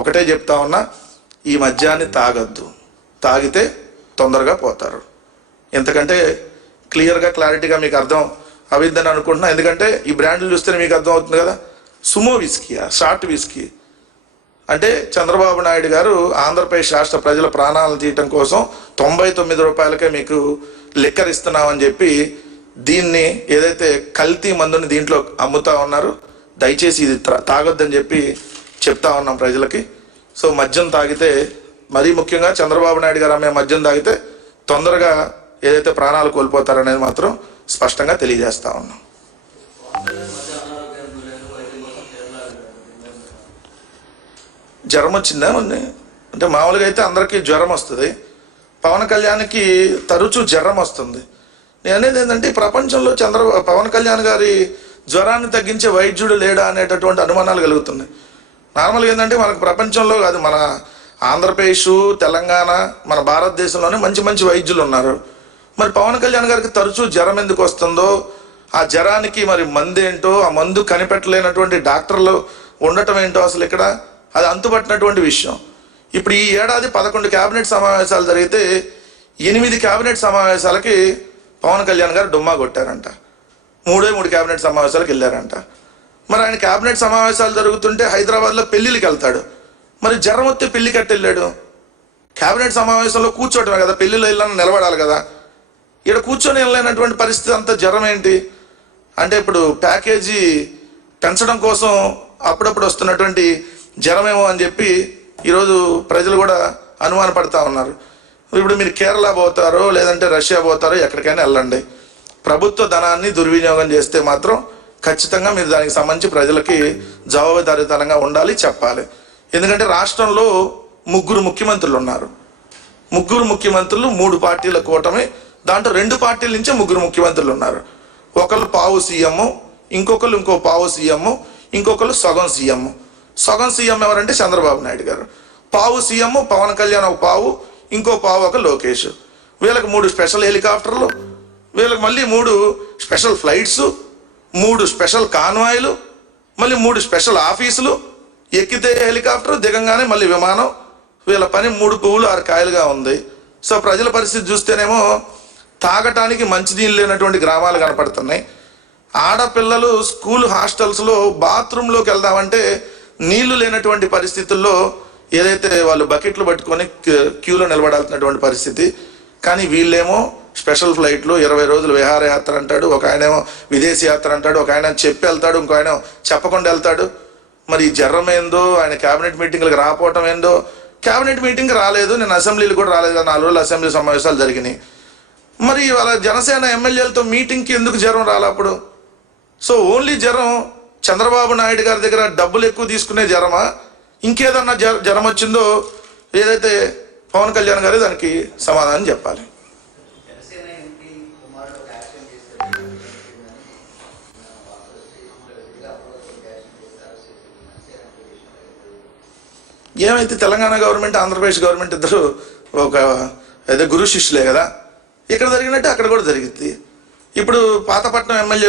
ఒకటే చెప్తా ఉన్నా, ఈ మద్యాన్ని తాగొద్దు, తాగితే తొందరగా పోతారు. ఎంతకంటే క్లియర్గా క్లారిటీగా మీకు అర్థం అవిద్దని అనుకుంటున్నా. ఎందుకంటే ఈ బ్రాండ్లు చూస్తేనే మీకు అర్థం అవుతుంది కదా. సుమో విస్కీ, షార్ట్ విస్కీ అంటే చంద్రబాబు నాయుడు గారు ఆంధ్రప్రదేశ్ రాష్ట్ర ప్రజల ప్రాణాలను తీయటం కోసం 99 రూపాయలకే మీకు లిక్కర్ ఇస్తున్నామని చెప్పి దీన్ని ఏదైతే కల్తీ మందుని దీంట్లో అమ్ముతా ఉన్నారు. దయచేసి ఇది తాగొద్దని చెప్పి చెప్తా ఉన్నాం ప్రజలకి. సో మద్యం తాగితే, మరీ ముఖ్యంగా చంద్రబాబు నాయుడు గారు అమ్మే మద్యం తాగితే తొందరగా ఏదైతే ప్రాణాలు కోల్పోతారనేది మాత్రం స్పష్టంగా తెలియజేస్తా ఉన్నాం. జ్వరం వచ్చిందా అంటే మామూలుగా అయితే అందరికీ జ్వరం వస్తుంది. పవన్ కళ్యాణ్కి తరచూ జ్వరం వస్తుంది. నేను అనేది ఏంటంటే ప్రపంచంలో పవన్ కళ్యాణ్ గారి జ్వరాన్ని తగ్గించే వైద్యుడు లేడా అనేటటువంటి అనుమానాలు కలుగుతున్నాయి. నార్మల్గా ఏంటంటే మనకు ప్రపంచంలో కాదు, మన ఆంధ్రప్రదేశ్, తెలంగాణ, మన భారతదేశంలోనే మంచి మంచి వైద్యులు ఉన్నారు. మరి పవన్ కళ్యాణ్ గారికి తరచూ జ్వరం ఎందుకు వస్తుందో, ఆ జ్వరానికి మరి మందు ఏంటో, ఆ మందు కనిపెట్టలేనటువంటి డాక్టర్లు ఉండటం ఏంటో అసలు ఇక్కడ అది అంతుపట్టినటువంటి విషయం. ఇప్పుడు ఈ ఏడాది 11 కేబినెట్ సమావేశాలు జరిగితే 8 కేబినెట్ సమావేశాలకి పవన్ కళ్యాణ్ గారు డుమ్మా కొట్టారంట. 3 కేబినెట్ సమావేశాలకు వెళ్ళారంట. మరి ఆయన కేబినెట్ సమావేశాలు జరుగుతుంటే హైదరాబాద్లో పెళ్లికి వెళ్తాడు. మరి జ్వరం వస్తే పెళ్లి కట్టి వెళ్ళాడు. కేబినెట్ సమావేశంలో కూర్చోవటమే కదా, పెళ్లిలో వెళ్ళాలని నిలబడాలి కదా. ఇక్కడ కూర్చొని వెళ్ళలేనటువంటి పరిస్థితి అంతా జ్వరం ఏంటి అంటే ఇప్పుడు ప్యాకేజీ పెంచడం కోసం అప్పుడప్పుడు వస్తున్నటువంటి జ్వరమేమో అని చెప్పి ఈరోజు ప్రజలు కూడా అనుమానపడతా ఉన్నారు. ఇప్పుడు మీరు కేరళ పోతారో లేదంటే రష్యా పోతారో ఎక్కడికైనా వెళ్ళండి, ప్రభుత్వ ధనాన్ని దుర్వినియోగం చేస్తే మాత్రం ఖచ్చితంగా మీరు దానికి సంబంధించి ప్రజలకి జవాబుదారీతనంగా ఉండాలి, చెప్పాలి. ఎందుకంటే రాష్ట్రంలో 3 ముఖ్యమంత్రులు ఉన్నారు. 3 ముఖ్యమంత్రులు 3 పార్టీల కూటమి, దాంట్లో 2 పార్టీల నుంచే 3 ముఖ్యమంత్రులు ఉన్నారు. ఒకళ్ళు పావు సీఎం, ఇంకొకళ్ళు ఇంకో పావు సీఎం, ఇంకొకళ్ళు సగం సీఎం. సగం సీఎం ఎవరంటే చంద్రబాబు నాయుడు గారు. పావు సీఎం పవన్ కళ్యాణ్ ఒక పావు, ఇంకో పావు ఒక లోకేష్. వీళ్ళకి 3 స్పెషల్ హెలికాప్టర్లు, వీళ్ళకి మళ్ళీ 3 స్పెషల్ ఫ్లైట్స్, 3 స్పెషల్ కాన్వాయ్లు, మళ్ళీ 3 స్పెషల్ ఆఫీసులు. ఎక్కితే హెలికాప్టర్, దిగంగానే మళ్ళీ విమానం. వీళ్ళ పని 3 పువ్వులు 6 కాయలుగా ఉంది. సో ప్రజల పరిస్థితి చూస్తేనేమో తాగటానికి మంచినీళ్ళు లేనటువంటి గ్రామాలు కనపడుతున్నాయి. ఆడపిల్లలు స్కూల్ హాస్టల్స్లో బాత్రూంలోకి వెళ్దామంటే నీళ్లు లేనటువంటి పరిస్థితుల్లో ఏదైతే వాళ్ళు బకెట్లు పట్టుకొని క్యూలో నిలబడాల్సినటువంటి పరిస్థితి. కానీ వీళ్ళేమో స్పెషల్ ఫ్లైట్లు, 20 రోజులు విహారయాత్ర అంటాడు, ఒక ఆయనేమో విదేశీ యాత్ర అంటాడు, ఒక ఆయన చెప్పి వెళ్తాడు, ఇంకో ఆయన చెప్పకుండా వెళ్తాడు. మరి జ్వరం ఏందో, ఆయన క్యాబినెట్ మీటింగ్లకు రాకపోవటం ఏందో. క్యాబినెట్ మీటింగ్ రాలేదు, నేను అసెంబ్లీలు కూడా రాలేదు, 4 రోజులు అసెంబ్లీ సమావేశాలు జరిగినాయి. మరి వాళ్ళ జనసేన ఎమ్మెల్యేలతో మీటింగ్కి ఎందుకు జ్వరం రాలప్పుడు? సో ఓన్లీ జ్వరం చంద్రబాబు నాయుడు గారి దగ్గర డబ్బులు ఎక్కువ తీసుకునే జ్వరమా, ఇంకేదన్నా జ్వరం వచ్చిందో ఏదైతే పవన్ కళ్యాణ్ గారు దానికి సమాధానం చెప్పాలి. ఏమైతే తెలంగాణ గవర్నమెంట్, ఆంధ్రప్రదేశ్ గవర్నమెంట్ ఇద్దరు ఒక ఏదో గురు శిష్యులే కదా. ఇక్కడ జరిగినట్టు అక్కడ కూడా జరిగింది. ఇప్పుడు పాతపట్నం ఎమ్మెల్యే